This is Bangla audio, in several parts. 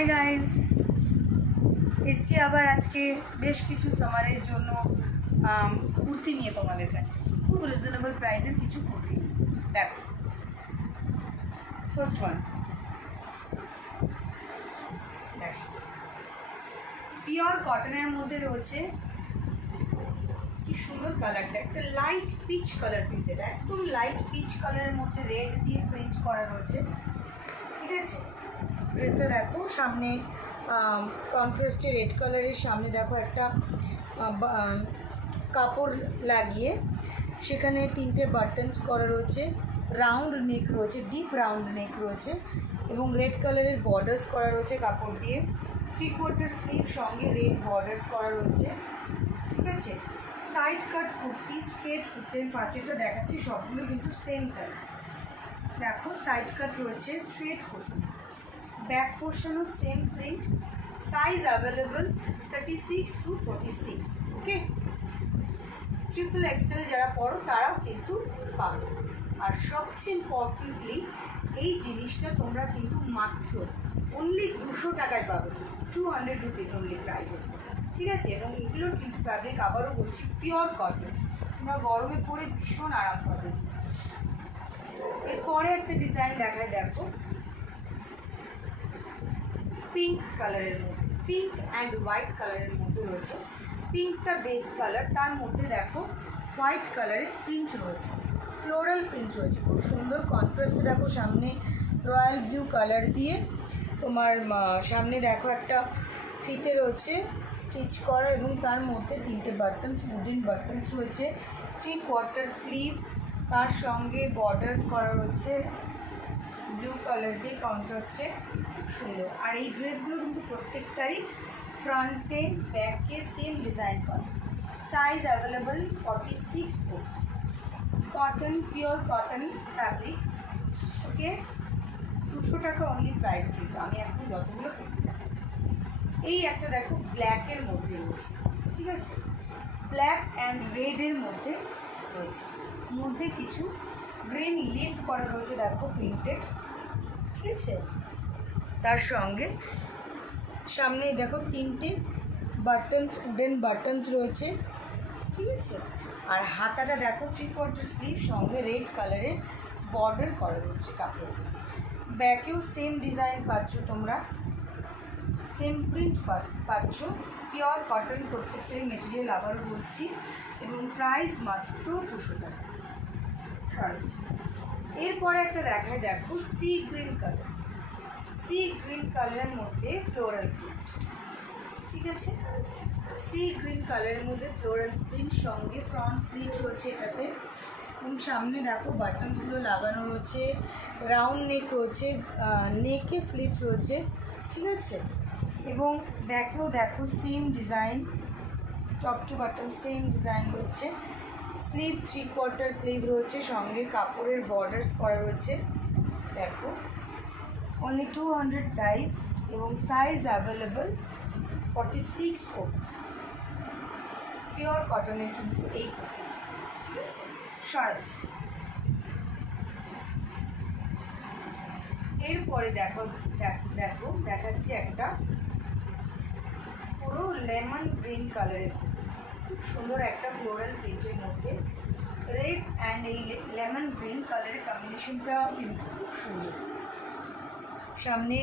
হাই গাইজ, এসছি আবার আজকে বেশ কিছু সামারের জন্য কুর্তি নিয়ে তোমাদের কাছে। খুব রিজনেবল প্রাইসের কিছু কুর্তি দেখো। ফার্স্ট ওয়ান দেখো, পিওর কটনের মধ্যে রয়েছে। কি সুন্দর কালারটা, একটা লাইট পিচ কালার প্রিন্টেড, একদম লাইট পিচ কালারের মধ্যে রেড দিয়ে প্রিন্ট করা রয়েছে। ঠিক আছে, ড্রেসটা দেখো, সামনে কন্ট্রাস্টে রেড কালারের সামনে দেখো একটা কাপড় লাগিয়ে সেখানে তিনটে বাটনস করা রয়েছে, রাউন্ড নেক রয়েছে, ডিপ রাউন্ড নেক রয়েছে এবং রেড কালারের বর্ডার্স করা রয়েছে কাপড় দিয়ে। 3/4 স্লিভ সঙ্গে রেড বর্ডার্স করা রয়েছে। ঠিক আছে, side cut kurti, straight kurti. আমি ফার্স্ট এটা দেখাচ্ছি, সবগুলো কিন্তু সেম কালার। দেখো সাইড কাট রয়েছে, স্ট্রেট কুর্তি, ব্যাক পোর্শনও same print. Size available 36 to 46। Okay, XXL যারা পড়ো তারাও কিন্তু পাবে। আর সবচেয়ে ইম্পর্টেন্টলি এই জিনিসটা তোমরা কিন্তু মাত্র অনলি 200 টাকায় পাবে, 200 রুপিস অনলি প্রাইসে। ঠিক আছে, এবং এগুলোর কিন্তু ফ্যাব্রিক আবারও বলছি পিওর কটন, তোমরা গরমে পরে ভীষণ আরাম পাবে। এরপরে একটা ডিজাইন দেখায়, দেখো পিঙ্ক কালারের মধ্যে, পিঙ্ক অ্যান্ড হোয়াইট কালারের মধ্যে রয়েছে। পিঙ্কটা বেস কালার, তার মধ্যে দেখো হোয়াইট কালারের প্রিন্ট রয়েছে, ফ্লোরাল প্রিন্ট রয়েছে, খুব সুন্দর কন্ট্রাস্টে। দেখো সামনে রয়্যাল ব্লু কালার দিয়ে তোমার সামনে দেখো একটা ফিতে রয়েছে স্টিচ করা এবং তার মধ্যে তিনটে বাটনস, উডেন বাটনস রয়েছে। 3/4 স্লিভ, তার সঙ্গে বর্ডার্স করা রয়েছে ব্লু কালার দিয়ে কন্ট্রাস্টে, খুব সুন্দর। আর এই ড্রেসগুলো কিন্তু প্রত্যেকটারই ফ্রন্টে ব্যাকে সেম ডিজাইন পাবে। সাইজ অ্যাভেলেবল 46 cotton, pure cotton fabric. Okay, 200 টাকা অনলি প্রাইস। কিন্তু আমি এখন যতগুলো করতে থাকি, এই একটা দেখো ব্ল্যাকের মধ্যে রয়েছে। ঠিক আছে, ব্ল্যাক অ্যান্ড রেডের মধ্যে রয়েছে, মধ্যে কিছু গ্রিন লিফ করা রয়েছে দেখো প্রিন্টেড। ঠিক আছে, তার সঙ্গে সামনে দেখো তিনটে বাটনস, উডেন বাটনস রয়েছে। ঠিক আছে, আর হাতাটা দেখো 3/4 স্লিভ সঙ্গে রেড কালারের বর্ডার করা রয়েছে কাপড়। ব্যাকেও সেম ডিজাইন পাচ্ছ তোমরা, সেম প্রিন্ট পাচ্ছ, পিওর কটন প্রত্যেকটাই মেটেরিয়াল আবারও বলছি, এবং প্রাইস মাত্র 200 টাকা। এরপরে একটা দেখায়, দেখো sea green colour, sea green কালারের মধ্যে ফ্লোরাল প্রিন্ট। ঠিক আছে, সি গ্রিন কালারের মধ্যে ফ্লোরাল প্রিন্ট সঙ্গে ফ্রন্ট স্লিট রয়েছে এটাতে, এবং সামনে দেখো বাটনসগুলো লাগানো রয়েছে, রাউন্ড নেক রয়েছে, নেকে স্লিট রয়েছে। ঠিক আছে, এবং ব্যাকেও দেখো same design, top to bottom same design রয়েছে। স্লিভ 3/4 স্লিভ রয়েছে, সঙ্গে কাপড়ের বর্ডার্স করা রয়েছে। দেখো অনলি 200 প্রাইস এবং সাইজ অ্যাভেলেবল 46 পিওর কটনের কিন্তু এই কুর্তি। ঠিক আছে, সরাচ্ছি। এরপরে দেখো দেখো দেখাচ্ছি একটা পুরো লেমন গ্রিন কালারের, খুব সুন্দর একটা ফ্লোরাল প্রিন্টের মধ্যে রেড অ্যান্ড এই লেমন গ্রিন কালারের কম্বিনেশনটা কিন্তু খুব সুন্দর। সামনে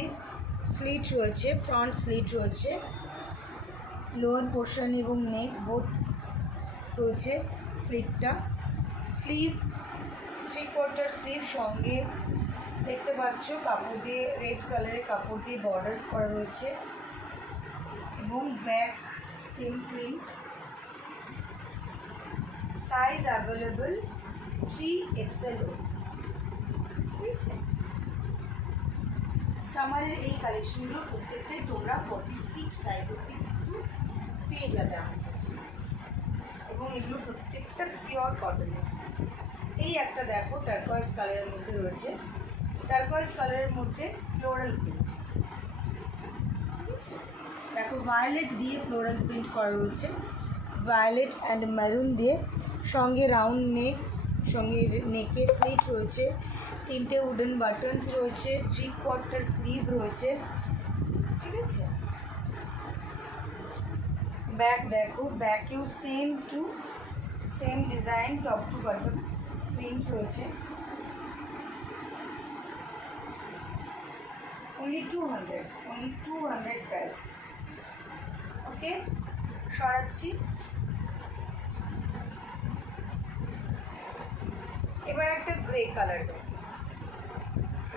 স্লিট রয়েছে, ফ্রন্ট স্লিট রয়েছে, লোয়ার পোর্শন এবং নেক বোথ রয়েছে স্লিটটা। স্লিভ 3/4 স্লিভ সঙ্গে দেখতে পাচ্ছ কাপড় দিয়ে, রেড কালারের কাপড় দিয়ে বর্ডার্স করা রয়েছে, এবং back same print. Size available 3XL। ঠিক আছে, সামারের এই কালেকশনগুলো প্রত্যেকটাই তোমরা 46 সাইজ অব্দি কিন্তু পেয়ে যাবে আমার কাছে, এবং এগুলো প্রত্যেকটা পিওর কটনের। এই একটা দেখো টার্কোয়েজ কালারের মধ্যে রয়েছে, টার্কোয়েজ কালারের মধ্যে ফ্লোরাল প্রিন্ট। ঠিক আছে, দেখো ভায়োলেট দিয়ে ফ্লোরাল প্রিন্ট করা রয়েছে, ভায়োলেট অ্যান্ড মেরুন দিয়ে, সঙ্গে রাউন্ড নেক, সঙ্গে নেকে স্লিট রয়েছে, তিনটে উডেন বাটনস রয়েছে, 3/4 স্লিভ রয়েছে, ঠিক আছে। ব্যাক দেখো, ব্যাকেও same to same design, top to bottom print রয়েছে। only 200 price. ওকে, সরাচ্ছি। এবার একটা গ্রে কালার দেখ,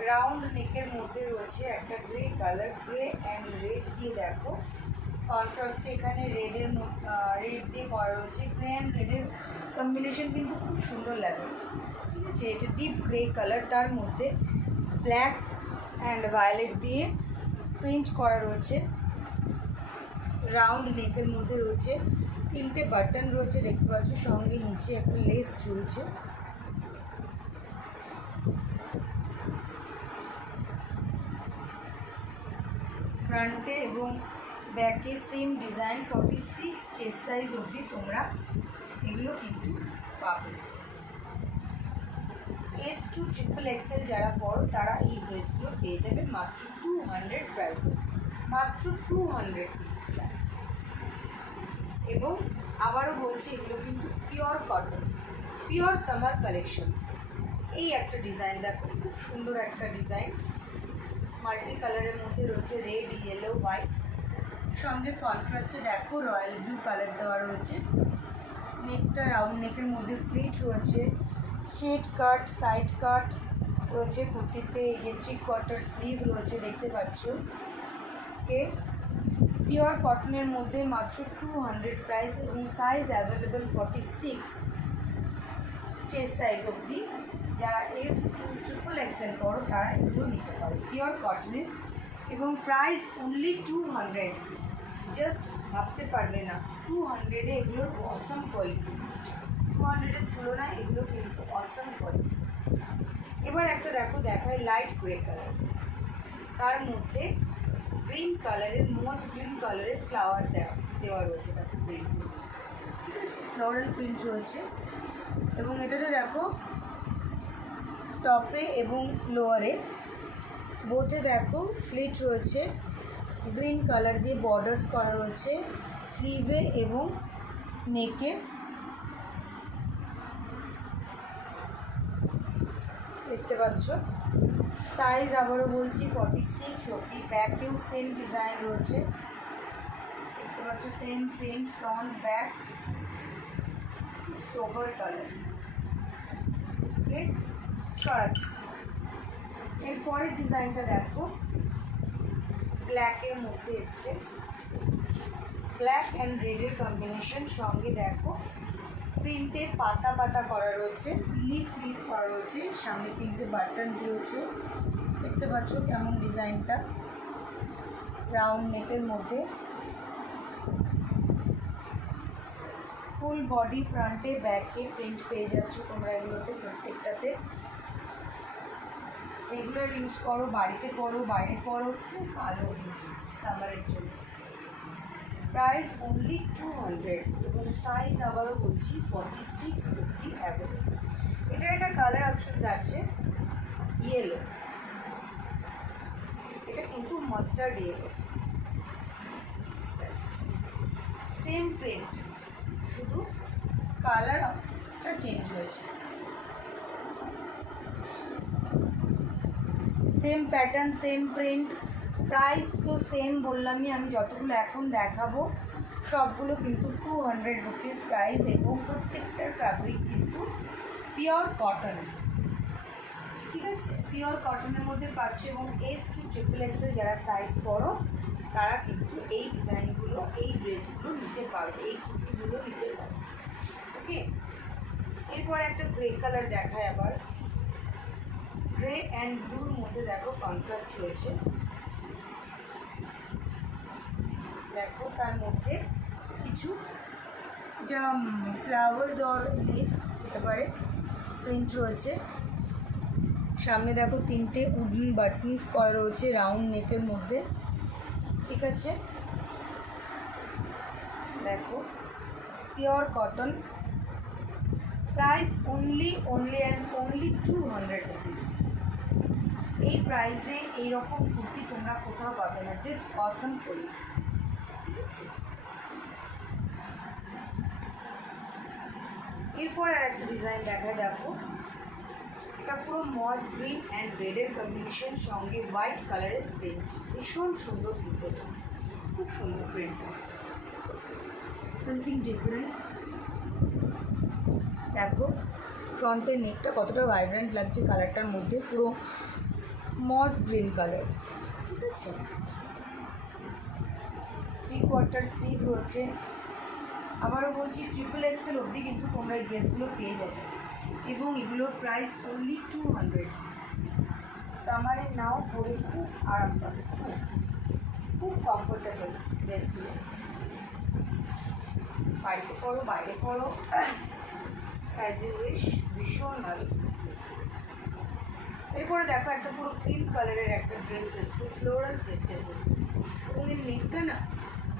রাউন্ড নেকের মধ্যে রয়েছে একটা grey colour, grey and red দিয়ে দেখো কন্ট্রাস্টে এখানে রেডের রেড দিয়ে করা রয়েছে। গ্রে অ্যান্ড রেডের কম্বিনেশন কিন্তু খুব সুন্দর লাগে, ঠিক আছে। এটা ডিপ গ্রে কালার, তার মধ্যে ব্ল্যাক অ্যান্ড ভায়োলেট দিয়ে প্রিন্ট করা রয়েছে। রাউন্ড নেকের মধ্যে রয়েছে, 3টে বাটন রয়েছে দেখতে পাচ্ছ, সঙ্গে নিচে একটা লেস ঝুলছে। ফ্রন্টে এবং ব্যাকে সেম ডিজাইন, 46 চেস্ট সাইজ অবধি তোমরা এগুলো কিন্তু পাবে। S2 ট্রিপল এক্সেল যারা পড়ো তারা এই ড্রেসগুলো পেয়ে যাবে মাত্র 200 প্রাইসে, মাত্র 200 প্রাইস। এবং আবারও বলছি, এগুলো কিন্তু pure cotton, pure summer collections. এই একটা ডিজাইন দেখো, খুব সুন্দর একটা ডিজাইন, মাল্টি কালারের মধ্যে রয়েছে রেড, ইয়েলো, হোয়াইট, সঙ্গে কন্ট্রাস্টে দেখো রয়্যাল ব্লু কালার দেওয়া রয়েছে। নেকটা রাউন্ড নেকের মধ্যে স্লিট রয়েছে, স্ট্রেট কাট, সাইড কাট রয়েছে কুর্তিতে। এই যে 3 কোয়ার্টার স্লিভ রয়েছে দেখতে পাচ্ছ। ওকে, পিওর কটনের মধ্যে মাত্র 200 প্রাইস এবং সাইজ অ্যাভেলেবেল 46 চেস্ট সাইজ অবধি। যারা S2 ট্রিপল এক্সেল করো তারা এগুলো নিতে পারো, পিওর কটনের, এবং প্রাইস অনলি 200। জাস্ট ভাবতে পারবে না, 200-এ এগুলোর অসম কোয়ালিটি, 200-এর তুলনায় এগুলো কিন্তু অসম কোয়ালিটি। এবার একটা দেখো, দেখায় লাইট গ্রে কালার, তার মধ্যে গ্রিন কালারের, মোস্ট গ্রিন কালারের ফ্লাওয়ার দেওয়া রয়েছে, দেখো গ্রিন, ঠিক আছে, ফ্লোরাল প্রিন্ট রয়েছে। এবং এটাতে দেখো টপে এবং লোয়ারে বোথে দেখো স্লিট রয়েছে, গ্রিন কালার দিয়ে বর্ডার্স করা রয়েছে স্লিভে এবং নেকে, দেখতে পাচ্ছ। সাইজ আবারও বলছি 46 অবধি। ব্যাকেও সেম ডিজাইন রয়েছে, দেখতে পাচ্ছ, same print, front back, sober colour. Okay, সরাচ্ছি। এরপরের ডিজাইনটা দেখো, ব্ল্যাকের মধ্যে এসছে, ব্ল্যাক অ্যান্ড রেডের কম্বিনেশন, সঙ্গে দেখো প্রিন্টের পাতা পাতা করা রয়েছে, লিফ লিফ করা রয়েছে, সামনে 3টে বাটনস রয়েছে, দেখতে পাচ্ছ কেমন ডিজাইনটা। রাউন্ড নেকের মধ্যে ফুল বডি, ফ্রন্টে ব্যাকে প্রিন্ট পেয়ে যাচ্ছ তোমরা এগুলোতে, প্রত্যেকটাতে। রেগুলার ইউজ করো, বাড়িতে পরো, বাইরে পরো, খুব ভালো সামারের জন্য। প্রাইস অনলি 200 এবং সাইজ আবারও বলছি 46 অবধি অ্যাভেলেবল। এটা একটা কালার অপশন আছে ইয়েলো, এটা কিন্তু মাস্টার্ড ইয়েলো, সেম প্রিন্ট, শুধু কালারটা চেঞ্জ হয়েছে, same pattern, same print, price তো সেম বললামই আমি। যতগুলো এখন দেখাবো সবগুলো কিন্তু 200 রুপিস প্রাইস, এবং প্রত্যেকটার ফ্যাব্রিক কিন্তু পিওর কটন, ঠিক আছে, পিওর কটনের মধ্যে পাচ্ছ। এবং S2 ট্রিপল এক্সেল যারা সাইজ পড়ো তারা কিন্তু এই ডিজাইনগুলো, এই ড্রেসগুলো নিতে পারবে, এই কুর্তিগুলো নিতে পারবে। ওকে, এরপরে একটা গ্রে কালার দেখায় আবার, গ্রে অ্যান্ড ব্লুর মধ্যে দেখো কন্ট্রাস্ট রয়েছে, দেখো তার মধ্যে কিছু এটা ফ্লাওয়ার্স অর লিফ হতে পারে প্রিন্ট রয়েছে। সামনে দেখো 3টে উডেন বাটনস করা রয়েছে রাউন্ড নেকের মধ্যে, ঠিক আছে। দেখো pure cotton, price only and only 200 rupees. এই প্রাইসে এইরকম কুর্তি তোমরা কোথাও পাবে না, জাস্ট অসম কোয়ালিটি। ঠিক আছে, এরপর আর একটা ডিজাইন দেখা, দেখো এটা পুরো মস গ্রিন অ্যান্ড রেডের কম্বিনেশন, সঙ্গে হোয়াইট কালারের প্রিন্ট। ভীষণ সুন্দর প্রিন্ট, এটা খুব সুন্দর প্রিন্ট, সামথিং ডিফারেন্ট। দেখো ফ্রন্টের নেকটা কতটা ভাইব্রেন্ট লাগছে কালারটার মধ্যে, পুরো মস গ্রিন কালার। ঠিক আছে, 3/4 স্লিভ রয়েছে। আবারও বলছি XXL অবধি কিন্তু তোমরা এই ড্রেসগুলো পেয়ে যাবে, এবং এগুলোর প্রাইস অনলি 200। সামারে নাও পরে খুব আরাম পাবে, খুব কমফোর্টেবল ড্রেসগুলো। বাড়িতে পরো, বাইরে পরো, অ্যাজ ইউ উইশ, ভীষণ ভালো। এরপরে দেখো একটা পুরো ক্রিম কালারের একটা ড্রেস এসছে ফ্লোরাল প্রিন্টের মধ্যে, এবং এর নেকটা না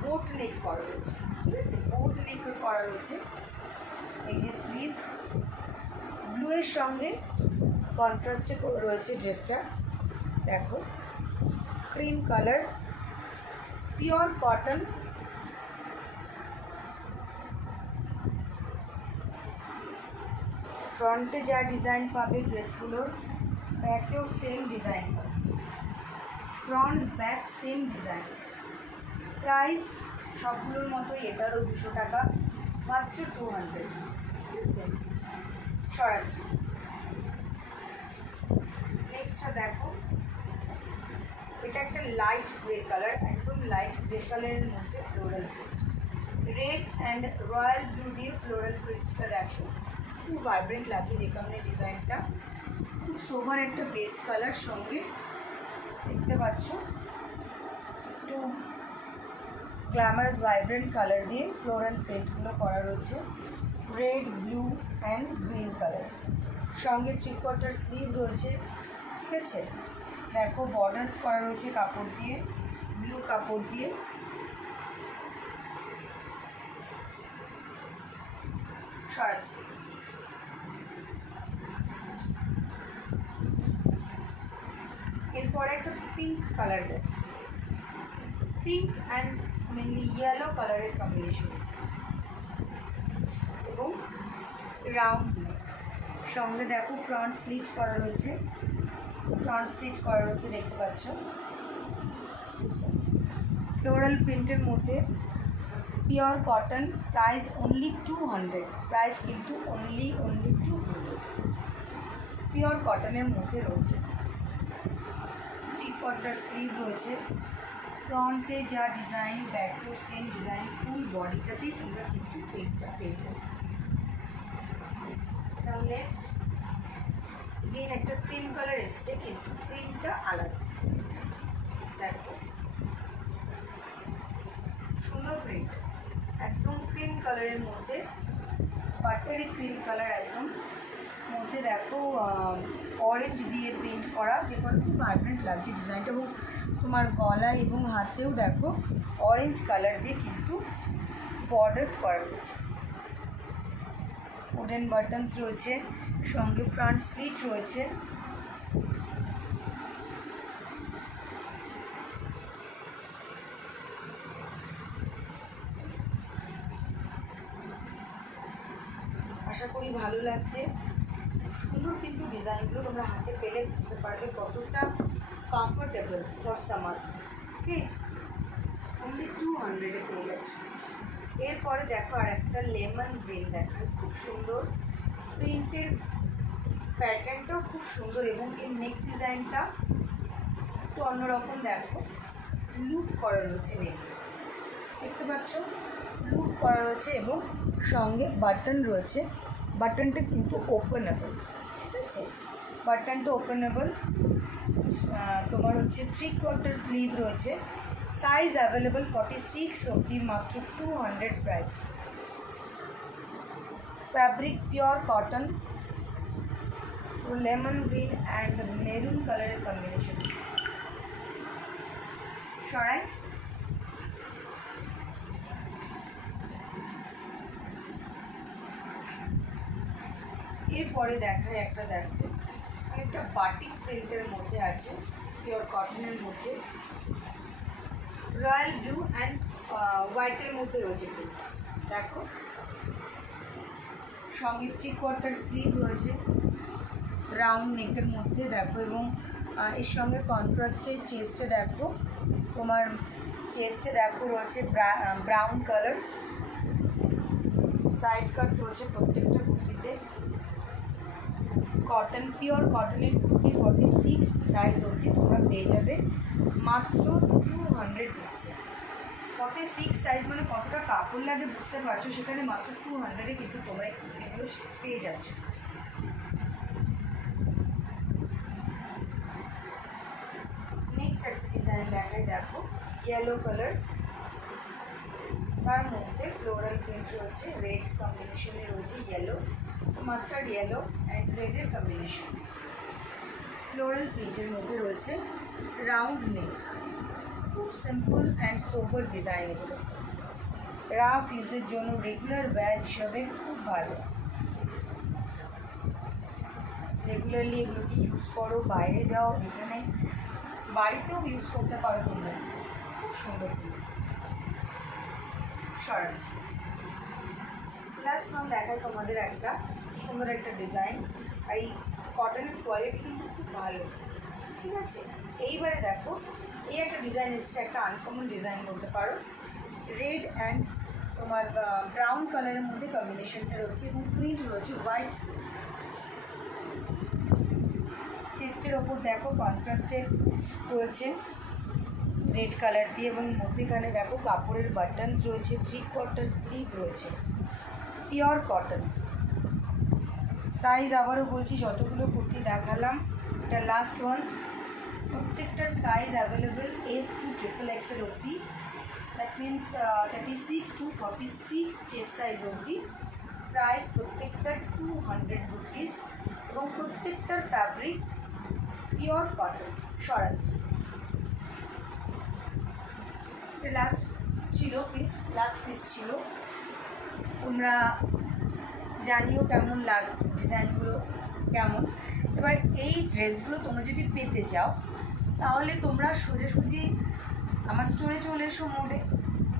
বোট নেক করা রয়েছে। ঠিক আছে, বোট নেক করা রয়েছে। এই যে স্লিভ ব্লুয়ের সঙ্গে কন্ট্রাস্টে রয়েছে ড্রেসটা। দেখো ক্রিম কালার, পিওর কটন, ফ্রন্টে যা ডিজাইন পাবে ড্রেসগুলোর, ব্যাকেও সেম ডিজাইন পাবে, front back same design. Price সবগুলোর মতোই, এটারও 200 টাকা, মাত্র 200। ঠিক আছে, সরাচ্ছি। নেক্সটটা দেখো, এটা একটা লাইট গ্রে কালার, একদম লাইট গ্রে কালারের মধ্যে floral print, red and royal blue দিয়ে ফ্লোরাল প্রিন্টটা দেখো, খুব ভাইব্রেন্ট লাগছে যে কারণে ডিজাইনটা, খুব সোভার একটা বেস কালার, সঙ্গে দেখতে পাচ্ছ একটু গ্ল্যামারাস ভাইব্রেন্ট কালার দিয়ে ফ্লোরাল প্রিন্টগুলো করা রয়েছে, red, blue and green colour, সঙ্গে 3/4 স্লিভ রয়েছে। ঠিক আছে, দেখো বর্ডার্স করা রয়েছে কাপড় দিয়ে, ব্লু কাপড় দিয়ে। সরাচ্ছি। এরপরে একটা পিঙ্ক কালার দেখাচ্ছি, পিঙ্ক অ্যান্ড মেনলি ইয়েলো কালারের কম্বিনেশন, এবং রাউন্ড নেক, সঙ্গে দেখো ফ্রন্ট স্লিট করা রয়েছে, ফ্রন্ট স্লিট করা রয়েছে দেখতে পাচ্ছ। ঠিক আছে, ফ্লোরাল প্রিন্টের মধ্যে, pure cotton, price only 200, price কিন্তু অনলি 200, পিওর কটনের মধ্যে রয়েছে। 3/4 স্লিভ রয়েছে, ফ্রন্টে যা ডিজাইন ব্যাকেও সেম ডিজাইন, ফুল বডিটাতেই তোমরা কিন্তু প্রিন্টটা পেয়ে যাবে। নেক্সট এগেইন একটা ক্রিম কালার এসছে, কিন্তু প্রিন্টটা আলাদা। দেখো সুন্দর প্রিন্ট, একদম ক্রিম কালারের মধ্যে, বাটারি ক্রিম কালার একদম, মধ্যে দেখো অরেঞ্জ দিয়ে প্রিন্ট করা, যেগুলো খুব ভাইব্রেন্ট লাগছে ডিজাইনটা, এবং তোমার গলায় এবং হাতেও দেখো অরেঞ্জ কালার দিয়ে কিন্তু বর্ডার্স করা রয়েছে, উডেন বাটনস রয়েছে, সঙ্গে ফ্রন্ট স্লিট রয়েছে। আশা করি ভালো লাগছে, সুন্দর কিন্তু ডিজাইনগুলো তোমরা হাতে পেলে বুঝতে পারবে কতটা comfortable for summer. Okay, only 200-এ পেয়ে যাচ্ছে। এরপরে দেখো আর একটা লেমন গ্রিন দেখায়, খুব সুন্দর প্রিন্টের, প্যাটার্নটাও খুব সুন্দর, এবং এর নেক ডিজাইনটা একটু অন্যরকম। দেখো লুপ করা রয়েছে নেক, দেখতে পাচ্ছ লুপ করা রয়েছে, এবং সঙ্গে বাটন রয়েছে, বাটনটা কিন্তু ওপেনেবল। ঠিক আছে, বাটনটা ওপেনেবল, তোমার হচ্ছে 3/4 স্লিভ রয়েছে, সাইজ অ্যাভেলেবল 46 অবধি, মাত্র 200 price. Fabric pure cotton, lemon green and maroon কালারের কম্বিনেশন। সরাই। এরপরে দেখায় একটা, দেখো প্রত্যেকটা বাটিক প্রিন্টের মধ্যে আছে, পিওর কটনের মধ্যে। রয়্যাল ব্লু অ্যান্ড হোয়াইটের মধ্যে রয়েছে প্রিন্টটা, দেখো। সঙ্গে 3/4 স্লিভ রয়েছে রাউন্ড নেকের মধ্যে, দেখো। এবং এর সঙ্গে কন্ট্রাস্টে চেস্টে দেখো, তোমার চেস্টে দেখো রয়েছে ব্রাউন কালার। সাইড কাট রয়েছে প্রত্যেকটা কুর্তিতে। কটন, পিওর কটনের কুর্তি 46 সাইজ অবধি তোমরা পেয়ে যাবে মাত্র 200 রুপিসে। 46 সাইজ মানে কতটা কাপড় লাগে বুঝতে পারছো, সেখানে মাত্র 200-এ কিন্তু তোমরা এই কুর্তিগুলো পেয়ে যাচ্ছ। নেক্সট একটা ডিজাইন দেখাই, দেখো। ইয়েলো কালার, তার মধ্যে ফ্লোরাল প্রিন্ট রয়েছে, রেড কম্বিনেশনে রয়েছে ইয়েলো, মাস্টার্ড ইয়েলো অ্যান্ড রেডের কম্বিনেশন। ফ্লোরাল প্রিন্টের মধ্যে রয়েছে রাউন্ড নেক, খুব সিম্পল অ্যান্ড সোবার ডিজাইন। এগুলো রাফ ইউজের জন্য, রেগুলার ওয়্যার হিসাবে খুব ভালো। রেগুলারলি এগুলোকে ইউজ করো, বাইরে যাও, যেখানে বাড়িতেও ইউজ করতে পারো তোমরা। খুব সুন্দর সরাচ্ছি। লাস্ট ওয়ান দেখাই তোমাদের একটা সুন্দর একটা ডিজাইন। আর এই কটনের কোয়ালিটি কিন্তু খুব ভালো, ঠিক আছে। এইবারে দেখো, এই একটা ডিজাইন এসছে, একটা আনকমন ডিজাইন বলতে পারো। রেড অ্যান্ড তোমার ব্রাউন কালারের মধ্যে কম্বিনেশনটা রয়েছে এবং প্রিন্ট রয়েছে হোয়াইট। চেস্টের ওপর দেখো কন্ট্রাস্টে রয়েছে রেড কালার দিয়ে, এবং মধ্যেখানে দেখো কাপড়ের বাটনস রয়েছে, 3/4 স্লিভ রয়েছে, পিওর কটন। সাইজ আবারও বলছি, যতগুলো কুর্তি দেখালাম এটা লাস্ট ওয়ান। প্রত্যেকটার size available S to XXL অবধি, that means 36 to 46 chest size অবধি। প্রাইস প্রত্যেকটার 200 রুপিস এবং প্রত্যেকটার ফ্যাব্রিক পিওর কটন। সরাচ্ছি, এটা লাস্ট পিস ছিল। তোমরা জানিও কেমন ডিজাইনগুলো কেমন। এবার এই ড্রেসগুলো তোমরা যদি পেতে চাও তাহলে তোমরা সোজাসুজি আমার স্টোরে চলে এসো, মোডে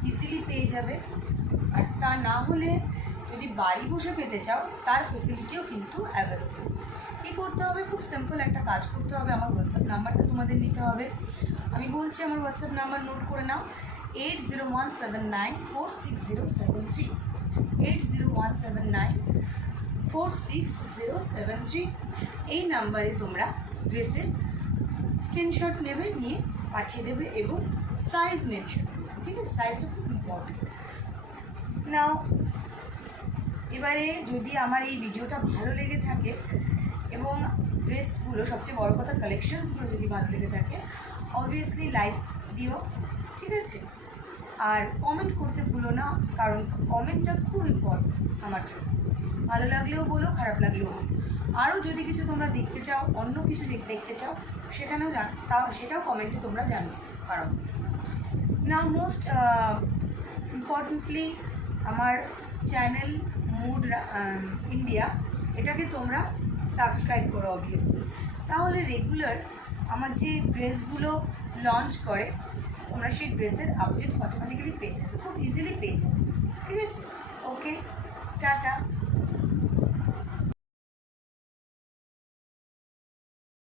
ইজিলি পেয়ে যাবে। আর তা না হলে যদি বাড়ি বসে পেতে চাও তার ফেসিলিটিও কিন্তু অ্যাভেলেবেল। কী করতে হবে, খুব সিম্পল একটা কাজ করতে হবে, আমার হোয়াটসঅ্যাপ নাম্বারটা তোমাদের নিতে হবে। আমি বলছি, আমার হোয়াটসঅ্যাপ নাম্বার নোট করে নাও, 8017946073, 8017946073। এই নাম্বারে তোমরা ড্রেসের স্ক্রিনশট নেবে, নিয়ে পাঠিয়ে দেবে এবং সাইজ মেনশন করবে, ঠিক আছে। সাইজটা খুব ইম্পর্টেন্ট। নাও এবারে যদি আমার এই ভিডিওটা ভালো লেগে থাকে এবং ড্রেসগুলো, সবচেয়ে বড় কথা কালেকশনসগুলো যদি ভালো লেগে থাকে, অবভিয়াসলি লাইক দিও, ঠিক আছে। আর কমেন্ট করতে ভুলো না, কারণ কমেন্টটা খুব ইম্পর্টেন্ট আমার জন্য। ভালো লাগলেও বলো, খারাপ লাগলেও বলো। আরও যদি কিছু তোমরা দেখতে চাও, অন্য কিছু দেখতে চাও, সেখানেও সেটাও কমেন্টে তোমরা জানতে পারো। নাও মোস্ট ইম্পর্টেন্টলি আমার চ্যানেল মুড ইন্ডিয়া, এটাকে তোমরা সাবস্ক্রাইব করো অবভিয়াসলি। তাহলে রেগুলার আমার যে ড্রেসগুলো লঞ্চ করে তোমরা সেই ড্রেসের আপডেট অটোমেটিক্যালি পেয়ে যাবে, খুব ইজিলি পেয়ে যাবে, ঠিক আছে। ওকে, টাটা।